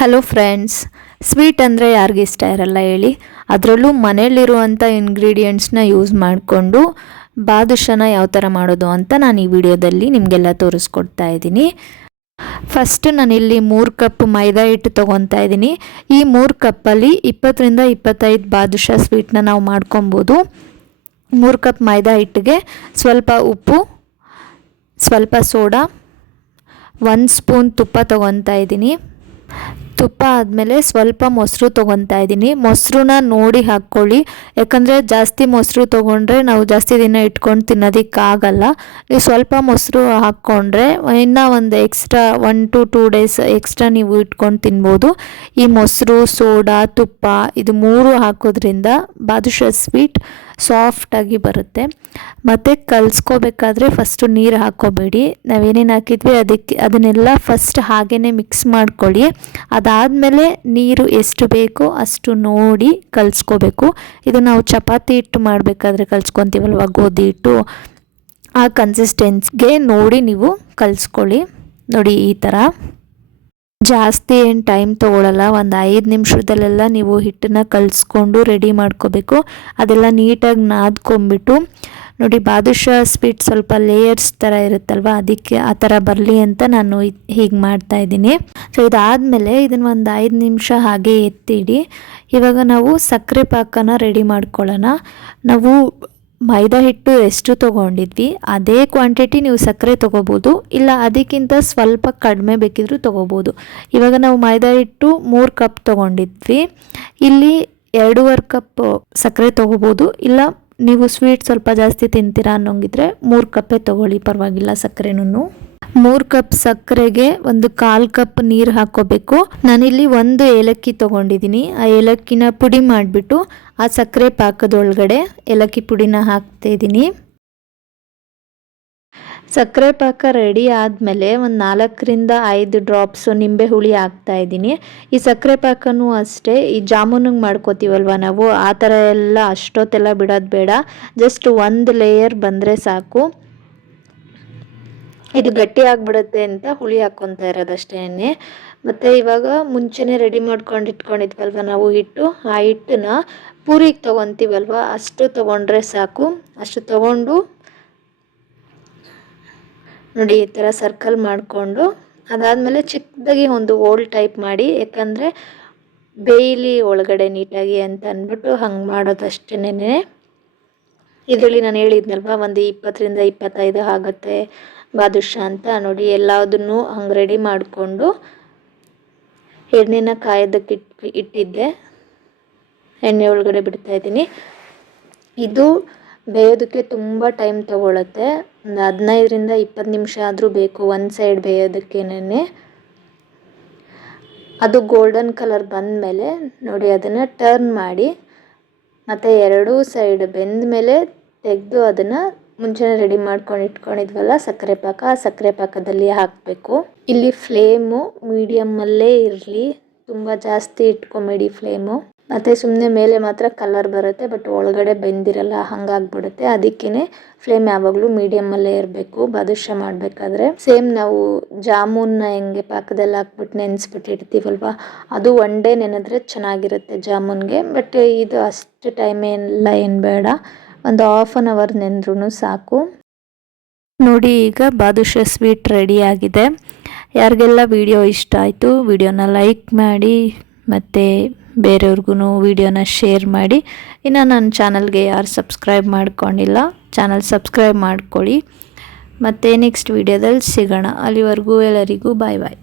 Hello friends, sweet ಅಂದರೆ ಯಾರಿಗೆ ಇಷ್ಟ ಇರಲ್ಲ ಹೇಳಿ. ಅದರಲ್ಲೂ ಮನೆಯಲ್ಲಿರುವಂಥ ಇಂಗ್ರೀಡಿಯೆಂಟ್ಸ್ನ ಯೂಸ್ ಮಾಡಿಕೊಂಡು ಬಾದುಷಾನ ಯಾವ ಥರ ಮಾಡೋದು ಅಂತ ನಾನು ಈ ವಿಡಿಯೋದಲ್ಲಿ ನಿಮಗೆಲ್ಲ ತೋರಿಸ್ಕೊಡ್ತಾ ಇದ್ದೀನಿ. ಫಸ್ಟ್ ನಾನಿಲ್ಲಿ 3 ಕಪ್ ಮೈದಾ ಹಿಟ್ಟು ತೊಗೊತಾ ಇದ್ದೀನಿ. ಈ 3 ಕಪ್ಪಲ್ಲಿ 20ರಿಂದ 25 ಬಾದುಷಾ ಸ್ವೀಟ್ನ ನಾವು ಮಾಡ್ಕೊಬೋದು. 3 ಕಪ್ ಮೈದಾ ಹಿಟ್ಟಿಗೆ ಸ್ವಲ್ಪ ಉಪ್ಪು, ಸ್ವಲ್ಪ ಸೋಡಾ, 1 ಸ್ಪೂನ್ ತುಪ್ಪ ತೊಗೊತಾ ಇದ್ದೀನಿ. ತುಪ್ಪ ಆದಮೇಲೆ ಸ್ವಲ್ಪ ಮೊಸರು ತೊಗೊತಾ ಇದ್ದೀನಿ. ಮೊಸರನ್ನ ನೋಡಿ ಹಾಕ್ಕೊಳ್ಳಿ, ಯಾಕಂದರೆ ಜಾಸ್ತಿ ಮೊಸರು ತೊಗೊಂಡ್ರೆ ನಾವು ಜಾಸ್ತಿ ದಿನ ಇಟ್ಕೊಂಡು ತಿನ್ನೋದಕ್ಕಾಗಲ್ಲ. ನೀವು ಸ್ವಲ್ಪ ಮೊಸರು ಹಾಕ್ಕೊಂಡ್ರೆ ಇನ್ನೂ ಒಂದು ಎಕ್ಸ್ಟ್ರಾ 1 to 2 days ಎಕ್ಸ್ಟ್ರಾ ನೀವು ಇಟ್ಕೊಂಡು ತಿನ್ಬೋದು. ಈ ಮೊಸರು, ಸೋಡಾ, ತುಪ್ಪ ಇದು 3 ಹಾಕೋದ್ರಿಂದ ಬಾದುಷಾ ಸ್ವೀಟ್ ಸಾಫ್ಟಾಗಿ ಬರುತ್ತೆ. ಮತ್ತು ಕಲಿಸ್ಕೋಬೇಕಾದ್ರೆ ಫಸ್ಟು ನೀರು ಹಾಕ್ಕೋಬೇಡಿ. ನಾವೇನೇನು ಹಾಕಿದ್ವಿ ಅದನ್ನೆಲ್ಲ ಫಸ್ಟ್ ಹಾಗೇ ಮಿಕ್ಸ್ ಮಾಡ್ಕೊಳ್ಳಿ. ಅದಾದಮೇಲೆ ನೀರು ಎಷ್ಟು ಬೇಕೋ ಅಷ್ಟು ನೋಡಿ ಕಲಿಸ್ಕೋಬೇಕು. ಇದು ನಾವು ಚಪಾತಿ ಹಿಟ್ಟು ಮಾಡಬೇಕಾದ್ರೆ ಕಲಿಸ್ಕೊತೀವಲ್ವ, ಗೋಧಿ ಹಿಟ್ಟು, ಆ ಕನ್ಸಿಸ್ಟೆನ್ಸ್ಗೆ ನೋಡಿ ನೀವು ಕಲಿಸ್ಕೊಳ್ಳಿ. ನೋಡಿ ಈ ಥರ. ಜಾಸ್ತಿ ಏನು ಟೈಮ್ ತೊಗೊಳ್ಳಲ್ಲ, ಒಂದು 5 ನಿಮಿಷದಲ್ಲೆಲ್ಲ ನೀವು ಹಿಟ್ಟನ್ನು ಕಲಿಸ್ಕೊಂಡು ರೆಡಿ ಮಾಡ್ಕೋಬೇಕು. ಅದೆಲ್ಲ ನೀಟಾಗಿ ನಾದ್ಕೊಂಬಿಟ್ಟು ನೋಡಿ, ಬಾದುಷಾ ಸ್ವೀಟ್ ಸ್ವಲ್ಪ ಲೇಯರ್ಸ್ ಥರ ಇರುತ್ತಲ್ವ, ಅದಕ್ಕೆ ಆ ಥರ ಬರಲಿ ಅಂತ ನಾನು ಹೀಗೆ ಮಾಡ್ತಾಯಿದ್ದೀನಿ. ಸೊ ಇದಾದಮೇಲೆ ಇದನ್ನು ಒಂದು 5 ನಿಮಿಷ ಹಾಗೆ ಎತ್ತಿಡಿ. ಇವಾಗ ನಾವು ಸಕ್ಕರೆ ಪಾಕನ ರೆಡಿ ಮಾಡ್ಕೊಳ್ಳೋಣ. ನಾವು ಮೈದಾ ಹಿಟ್ಟು ಎಷ್ಟು ತೊಗೊಂಡಿದ್ವಿ ಅದೇ ಕ್ವಾಂಟಿಟಿ ನೀವು ಸಕ್ಕರೆ ತೊಗೋಬೋದು, ಇಲ್ಲ ಅದಕ್ಕಿಂತ ಸ್ವಲ್ಪ ಕಡಿಮೆ ಬೇಕಿದ್ರೂ ತೊಗೋಬೋದು. ಇವಾಗ ನಾವು ಮೈದಾ ಹಿಟ್ಟು 3 ಕಪ್ ತೊಗೊಂಡಿದ್ವಿ, ಇಲ್ಲಿ 2.5 ಕಪ್ ಸಕ್ಕರೆ ತೊಗೋಬೋದು. ಇಲ್ಲ ನೀವು ಸ್ವೀಟ್ ಸ್ವಲ್ಪ ಜಾಸ್ತಿ ತಿಂತೀರಾ ಅನ್ನೋಂಗಿದ್ರೆ 3 ಕಪ್ಪೇ ತೊಗೊಳ್ಳಿ, ಪರವಾಗಿಲ್ಲ ಸಕ್ಕರೆನೂ. 3 ಕಪ್ ಸಕ್ಕರೆಗೆ 1/4 ಕಪ್ ನೀರು ಹಾಕ್ಕೋಬೇಕು. ನಾನಿಲ್ಲಿ 1 ಏಲಕ್ಕಿ ತೊಗೊಂಡಿದ್ದೀನಿ. ಆ ಏಲಕ್ಕಿನ ಪುಡಿ ಮಾಡಿಬಿಟ್ಟು ಆ ಸಕ್ಕರೆ ಪಾಕದೊಳಗಡೆ ಏಲಕ್ಕಿ ಪುಡಿನ ಹಾಕ್ತಾಯಿದ್ದೀನಿ. ಸಕ್ಕರೆ ಪಾಕ ರೆಡಿ ಆದಮೇಲೆ ಒಂದು 4ರಿಂದ 5 ಡ್ರಾಪ್ಸು ನಿಂಬೆ ಹುಳಿ ಹಾಕ್ತಾಯಿದ್ದೀನಿ. ಈ ಸಕ್ಕರೆ ಪಾಕನೂ ಅಷ್ಟೇ, ಈ ಜಾಮೂನಿಗೆ ಮಾಡ್ಕೋತೀವಲ್ವ ನಾವು, ಆ ಥರ ಎಲ್ಲ ಅಷ್ಟೊತ್ತೆಲ್ಲ ಬಿಡೋದು ಬೇಡ. ಜಸ್ಟ್ 1 ಲೇಯರ್ ಬಂದರೆ ಸಾಕು. ಇದು ಗಟ್ಟಿ ಆಗಿಬಿಡುತ್ತೆ ಅಂತ ಹುಳಿ ಹಾಕ್ಕೊತಾ ಇರೋದಷ್ಟೇ. ಮತ್ತು ಇವಾಗ ಮುಂಚೆನೇ ರೆಡಿ ಮಾಡ್ಕೊಂಡು ಇಟ್ಕೊಂಡಿದ್ವಲ್ವ ನಾವು ಹಿಟ್ಟು, ಆ ಹಿಟ್ಟನ್ನ ಪೂರಿಗೆ ತೊಗೊತೀವಲ್ವ ಅಷ್ಟು ತೊಗೊಂಡ್ರೆ ಸಾಕು. ಅಷ್ಟು ತೊಗೊಂಡು ನೋಡಿ ಈ ಥರ ಸರ್ಕಲ್ ಮಾಡಿಕೊಂಡು, ಅದಾದಮೇಲೆ ಚಿಕ್ಕದಾಗಿ ಒಂದು ಹೋಲ್ ಟೈಪ್ ಮಾಡಿ, ಯಾಕಂದರೆ ಬೇಯ್ಲಿ ಒಳಗಡೆ ನೀಟಾಗಿ ಅಂತ ಅಂದ್ಬಿಟ್ಟು ಹಂಗೆ ಮಾಡೋದಷ್ಟೇನೆ. ಇದರಲ್ಲಿ ನಾನು ಹೇಳಿದ್ನಲ್ವ ಒಂದು 20ರಿಂದ 25 ಆಗುತ್ತೆ ಬಾದುಷಾ ಅಂತ. ನೋಡಿ ಎಲ್ಲದನ್ನು ಹಂಗೆ ರೆಡಿ ಮಾಡಿಕೊಂಡು ಎಣ್ಣೆನ ಕಾಯೋದಕ್ಕೆ ಇಟ್ಟಿದ್ದೆ, ಎಣ್ಣೆ ಒಳಗಡೆ ಬಿಡ್ತಾಯಿದ್ದೀನಿ. ಇದು ಬೇಯೋದಕ್ಕೆ ತುಂಬ ಟೈಮ್ ತೊಗೊಳುತ್ತೆ, ಒಂದು 15ರಿಂದ 20 ನಿಮಿಷ ಆದರೂ ಬೇಕು ಒಂದು ಸೈಡ್ ಬೇಯೋದಕ್ಕೇನೆ. ಅದು ಗೋಲ್ಡನ್ ಕಲರ್ ಬಂದಮೇಲೆ ನೋಡಿ ಅದನ್ನು ಟರ್ನ್ ಮಾಡಿ, ಮತ್ತು 2 ಸೈಡ್ ಬೆಂದ ಮೇಲೆ ತೆಗೆದು ಅದನ್ನು ಮುಂಚೆನೇ ರೆಡಿ ಮಾಡ್ಕೊಂಡು ಇಟ್ಕೊಂಡಿದ್ವಲ್ಲ ಸಕ್ಕರೆ ಪಾಕ, ಆ ಸಕ್ಕರೆ ಪಾಕದಲ್ಲಿ ಹಾಕಬೇಕು. ಇಲ್ಲಿ ಫ್ಲೇಮು ಮೀಡಿಯಮ್ಮಲ್ಲೇ ಇರಲಿ, ತುಂಬ ಜಾಸ್ತಿ ಇಟ್ಕೊಂಬೇಡಿ ಫ್ಲೇಮು. ಮತ್ತು ಸುಮ್ಮನೆ ಮೇಲೆ ಮಾತ್ರ ಕಲರ್ ಬರುತ್ತೆ, ಬಟ್ ಒಳಗಡೆ ಬೆಂದಿರಲ್ಲ, ಹಾಗಾಗ್ಬಿಡುತ್ತೆ. ಅದಕ್ಕೇ ಫ್ಲೇಮ್ ಯಾವಾಗಲೂ ಮೀಡಿಯಮ್ಮಲ್ಲೇ ಇರಬೇಕು ಬಾದುಷಾ ಮಾಡಬೇಕಾದ್ರೆ. ಸೇಮ್ ನಾವು ಜಾಮೂನ್ನ ಹೆಂಗೆ ಪಾಕದಲ್ಲಿ ಹಾಕ್ಬಿಟ್ಟು ನೆನೆಸ್ಬಿಟ್ಟು ಇಡ್ತೀವಲ್ವ, ಅದು 1 ಡೇ ನೆನೆದ್ರೆ ಚೆನ್ನಾಗಿರುತ್ತೆ ಜಾಮೂನ್ಗೆ. ಬಟ್ ಇದು ಅಷ್ಟು ಟೈಮ್ ಏನು ಬೇಡ, ಒಂದು ½ an hour ನೆಂದ್ರೂ ಸಾಕು. ನೋಡಿ ಈಗ ಬಾದುಷಾ ಸ್ವೀಟ್ ರೆಡಿ ಆಗಿದೆ. ಯಾರಿಗೆಲ್ಲ ವಿಡಿಯೋ ಇಷ್ಟ ಆಯಿತು ವಿಡಿಯೋನ ಲೈಕ್ ಮಾಡಿ, ಮತ್ತು ಬೇರೆಯವ್ರಿಗೂ ವಿಡಿಯೋನ ಶೇರ್ ಮಾಡಿ. ಇನ್ನು ನನ್ನ ಚಾನಲ್ಗೆ ಯಾರು ಸಬ್ಸ್ಕ್ರೈಬ್ ಮಾಡ್ಕೊಂಡಿಲ್ಲ ಚಾನಲ್ ಸಬ್ಸ್ಕ್ರೈಬ್ ಮಾಡ್ಕೊಳ್ಳಿ. ಮತ್ತು ನೆಕ್ಸ್ಟ್ ವಿಡಿಯೋದಲ್ಲಿ ಸಿಗೋಣ. ಅಲ್ಲಿವರೆಗೂ ಎಲ್ಲರಿಗೂ ಬಾಯ್ ಬಾಯ್.